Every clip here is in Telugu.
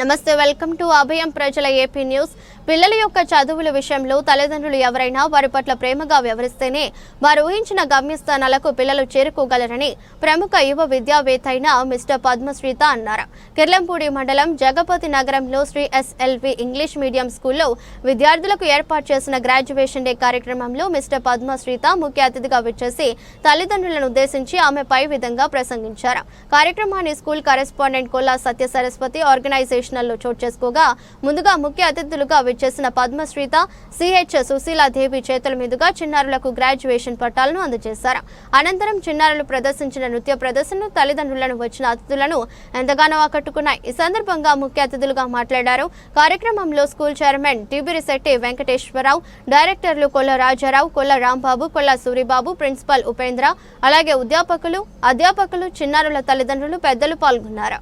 నమస్తే, వెల్కమ్ టు అభయం ప్రజల ఏపీ న్యూస్. పిల్లల యొక్క చదువుల విషయంలో తల్లిదండ్రులు ఎవరైనా వారి పట్ల ప్రేమగా వ్యవహరిస్తేనే వారు ఊహించిన గమ్యస్థానాలకు పిల్లలు చేరుకోగలరని ప్రముఖ యువ విద్యావేత్త అయిన మిస్టర్ పద్మశ్రీత అన్నారు. కిర్లంపూడి మండలం జగపతి నగరంలో శ్రీ ఎస్ఎల్వి ఇంగ్లీష్ మీడియం స్కూల్లో విద్యార్థులకు ఏర్పాటు చేసిన గ్రాడ్యుయేషన్ డే కార్యక్రమంలో మిస్టర్ పద్మశ్రీత ముఖ్య అతిథిగా విచ్చేసి తల్లిదండ్రులను ఉద్దేశించి ఆమె పై విధంగా ప్రసంగించారు. కార్యక్రమాన్ని స్కూల్ కరెస్పాండెంట్ కొల్లా సత్య సరస్వతి ఆర్గనైజేషనల్లో చోటు చేసుకోగా ముందుగా ముఖ్య అతిథులుగా చేసిన పద్మశ్రీత సిహెచ్ సుశీలాదేవి చేతుల మీదుగా చిన్నారులకు గ్రాడ్యుయేషన్ పట్టాలను అందజేశారు. అనంతరం చిన్నారులు ప్రదర్శించిన నృత్య ప్రదర్శనలు తల్లిదండ్రులను వచ్చిన అతిథులను ఎంతగానో ఆకట్టుకున్నాయి. ఈ సందర్భంగా ముఖ్య అతిథులుగా మాట్లాడారు. కార్యక్రమంలో స్కూల్ చైర్మన్ టిబిరిశెట్టి వెంకటేశ్వరరావు, డైరెక్టర్లు కొల్ల రాజారావు, కొల్ల రాంబాబు, కొల్ల సూరిబాబు, ప్రిన్సిపల్ ఉపేంద్ర, అలాగే అధ్యాపకులు, చిన్నారుల తల్లిదండ్రులు, పెద్దలు పాల్గొన్నారు.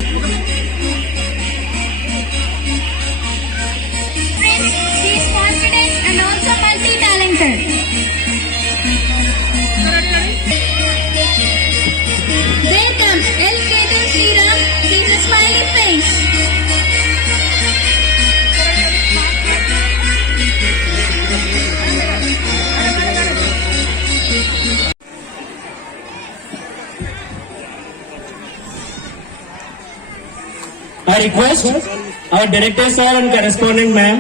There comes LK2 Sriram. He's a smiling face. I request our director sir and correspondent ma'am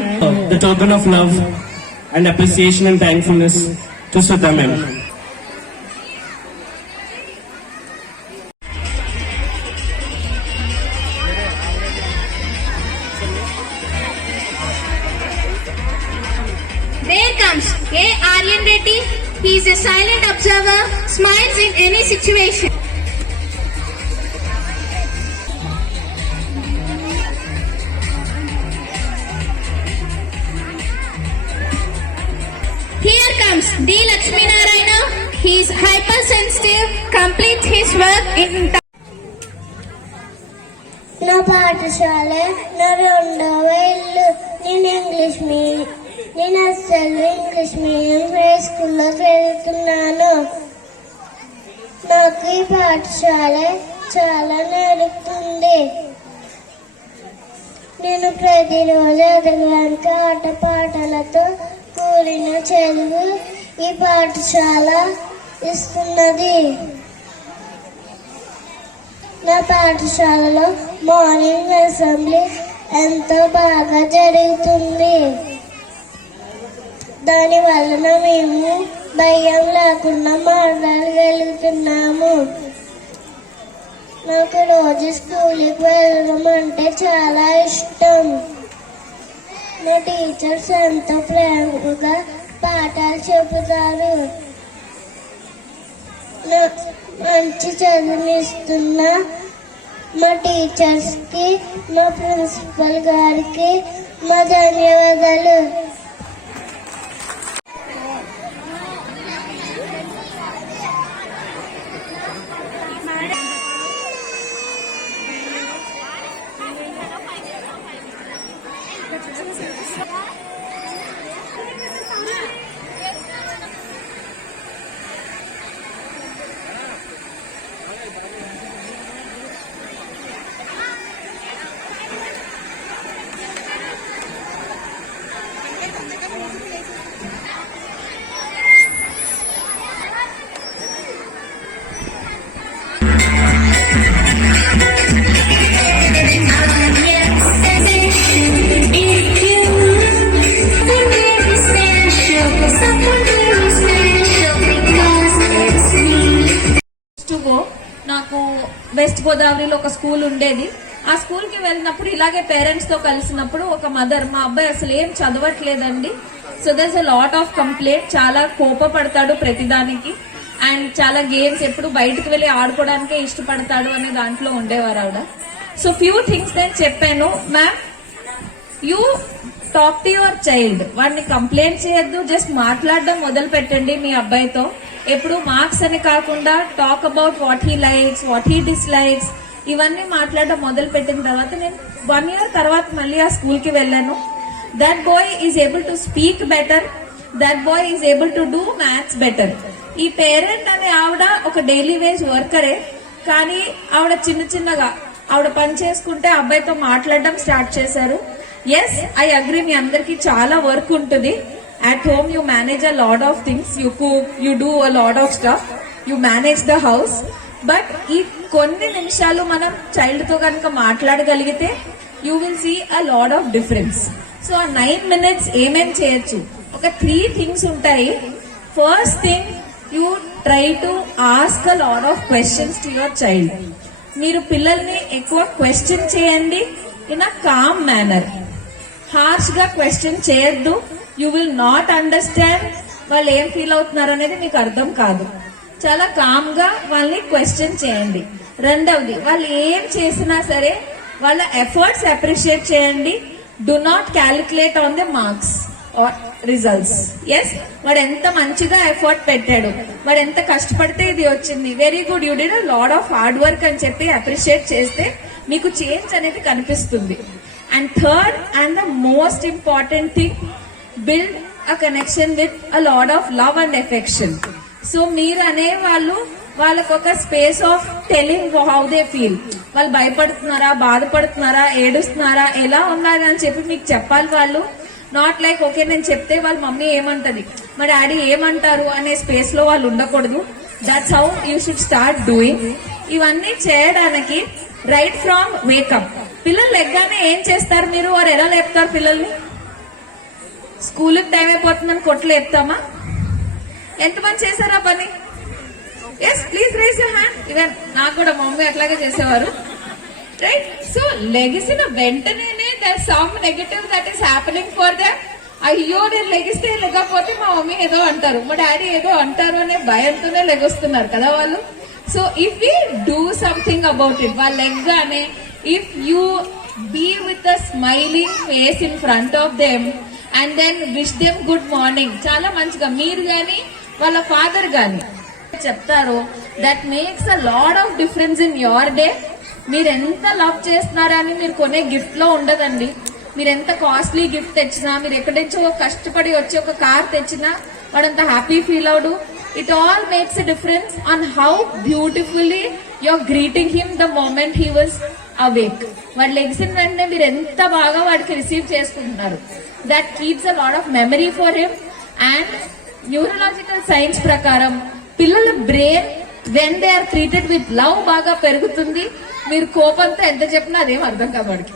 the token of love and appreciation and thankfulness to Sudha ma'am. There comes A. Aryan Reddy. He is a silent observer, smiles in any situation. Here comes D. Lakshmi Narayana. He is hypersensitive, completes his work in time. నా పాఠశాల నా రెండవ ఇల్లు. నేను అసలు ఇంగ్లీష్ మీడియం హై స్కూల్లో చదువుతున్నాను. నాకు ఈ పాఠశాల చాలా నేర్పుతుంది. నేను ప్రతిరోజు ఎదగడానికి ఆటపాటలతో కూడిన చదువు ఈ పాఠశాల ఇస్తున్నది. నా పాఠశాలలో మార్నింగ్ అసెంబ్లీ ఎంతో బాగా జరుగుతుంది. దాని వలన మేము భయం లేకుండా మాట్లాడగలుగుతున్నాము. నాకు రోజు స్కూల్కి వెళ్ళడం అంటే చాలా ఇష్టం. మా టీచర్స్ ఎంతో ప్రేమగా పాఠాలు చెబుతారు. మంచి చదువునిస్తున్న మా టీచర్స్కి, మా ప్రిన్సిపల్ గారికి మా ధన్యవాదాలు. నాకు వెస్ట్ గోదావరిలో ఒక స్కూల్ ఉండేది. ఆ స్కూల్ కి వెళ్ళినప్పుడు ఇలాగే పేరెంట్స్ తో కలిసినప్పుడు ఒక మదర్, మా అబ్బాయి అసలు ఏం చదవట్లేదండి, so there's a lot of complaint, చాలా కోపపడతాడు ప్రతిదానికి, అండ్ చాలా గేమ్స్ ఎప్పుడు బయటకు వెళ్ళి ఆడుకోవడానికే ఇష్టపడతాడు అనే దాంట్లో ఉండేవారు ఆవిడ. సో ఫ్యూ థింగ్స్ నేను చెప్పాను, ma'am you talk to your child, వాడిని కంప్లైంట్ చేయొద్దు, జస్ట్ మాట్లాడడం మొదలు పెట్టండి మీ అబ్బాయితో. ఎప్పుడు మార్క్స్ అని కాకుండా talk about what he likes, what he dislikes, ఇవన్నీ మాట్లాడడం మొదలు పెట్టిన తర్వాత నేను 1 year తర్వాత మళ్ళీ ఆ స్కూల్ కి వెళ్ళాను. That boy is able to speak better, that boy is able to do maths better. ఈ పేరెంట్ అనే ఆవిడ ఒక డైలీ వేజ్ వర్కరే, కానీ ఆవిడ చిన్న చిన్నగా ఆవిడ పని చేసుకుంటే అబ్బాయితో మాట్లాడడం స్టార్ట్ చేశారు. ఎస్, ఐ అగ్రీ, మీ అందరికి చాలా వర్క్ ఉంటుంది. At home you manage a lot of things, you cook, you do a lot of stuff, you manage the house. But ఈ కొన్ని నిమిషాలు మనం చైల్డ్ తో కనుక మాట్లాడగలిగితే you will see a lot of difference. So ఆ 9 minutes ఏమేం చేయొచ్చు, ఒక 3 things ఉంటాయి. First thing, you try to ask a lot of questions to your child. మీరు పిల్లల్ని ఎక్కువ క్వశ్చన్ చేయండి in a com manner. Harsh గా క్వశ్చన్ చేయొద్దు. యూ విల్ నాట్ అండర్స్టాండ్ వాళ్ళు ఏం ఫీల్ అవుతున్నారు అనేది మీకు అర్థం కాదు. చాలా కామ్ గా వాళ్ళని క్వశ్చన్ చేయండి. రెండవది, వాళ్ళు ఏం చేసినా సరే వాళ్ళ ఎఫర్ట్స్ అప్రిషియేట్ చేయండి. Do not calculate on the marks or results. Yes, వాడు ఎంత మంచిగా ఎఫర్ట్ పెట్టాడు, వాడు ఎంత కష్టపడితే ఇది వచ్చింది, very good, you did a lot of hard work అని చెప్పి అప్రిషియేట్ చేస్తే మీకు చేంజ్ అనేది కనిపిస్తుంది. And third and the most important thing, build a connection with a lot of love and affection. So మీరు అనే వాళ్ళు వాళ్ళకు ఒక space of telling how they feel. వాళ్ళు భయపడుతున్నారా, బాధపడుతున్నారా, ఏడుస్తున్నారా, ఎలా ఉన్నారు అని చెప్పి మీకు చెప్పాలి. వాళ్ళు నాట్ లైక్ ఓకే నేను చెప్తే వాళ్ళ మమ్మీ ఏమంటది, మా డాడీ ఏమంటారు అనే స్పేస్ లో వాళ్ళు ఉండకూడదు. That's how you should start doing. ఇవన్నీ చేయడానికి రైట్ ఫ్రమ్ వేకప్, పిల్లలు లెగ్గానే ఏం చేస్తారు మీరు, వారు ఎలా లేపుతారు పిల్లల్ని? స్కూల్కి టైం అయిపోతుందని కొట్లు లేపుతామా? ఎంతమంది చేశారా పని? Yes, please raise your hand. Even నాకు కూడా మా మమ్మీ అట్లాగే చేసేవారు. రైట్, సో లెగిసిన వెంటనే there some negative that is happening for that. అయ్యో నేను లెగిస్తే లెగకపోతే మా మమ్మీ ఏదో అంటారు, మా డాడీ ఏదో అంటారు అనే భయంతోనే లెగొస్తున్నారు కదా వాళ్ళు. So if we do something about it, వాళ్ళు లెగ్గానే if you be with a smiling face in front of them and then wish them good morning, చాలా మంచిగా మీరు గాని వాళ్ళ ఫాదర్ గాని చెప్తారు, that makes a lot of difference in your day. మీరు ఎంత లవ్ చేస్తున్నారని మీరు కొనే గిఫ్ట్ లో ఉండదండి. మీరు ఎంత కాస్ట్లీ గిఫ్ట్ తెచ్చినా, మీరు ఎక్కడి నుంచో కష్టపడి వచ్చి ఒక కార్ తెచ్చినా వాడంత హ్యాపీ ఫీల్ అవడు. It all makes a difference on how beautifully you're greeting him the moment he was awake. వాడు లెగిసిన వెంటనే మీరు ఎంత బాగా వాడికి రిసీవ్ చేసుకుంటున్నారు. That keeps a lot of memory for him. And neurological science ప్రకారం పిల్లల brain when they are treated with love బాగా పెరుగుతుంది. మీరు కోపంతో ఎంత చెప్పినా అదేం అర్థం కాదు వాడికి.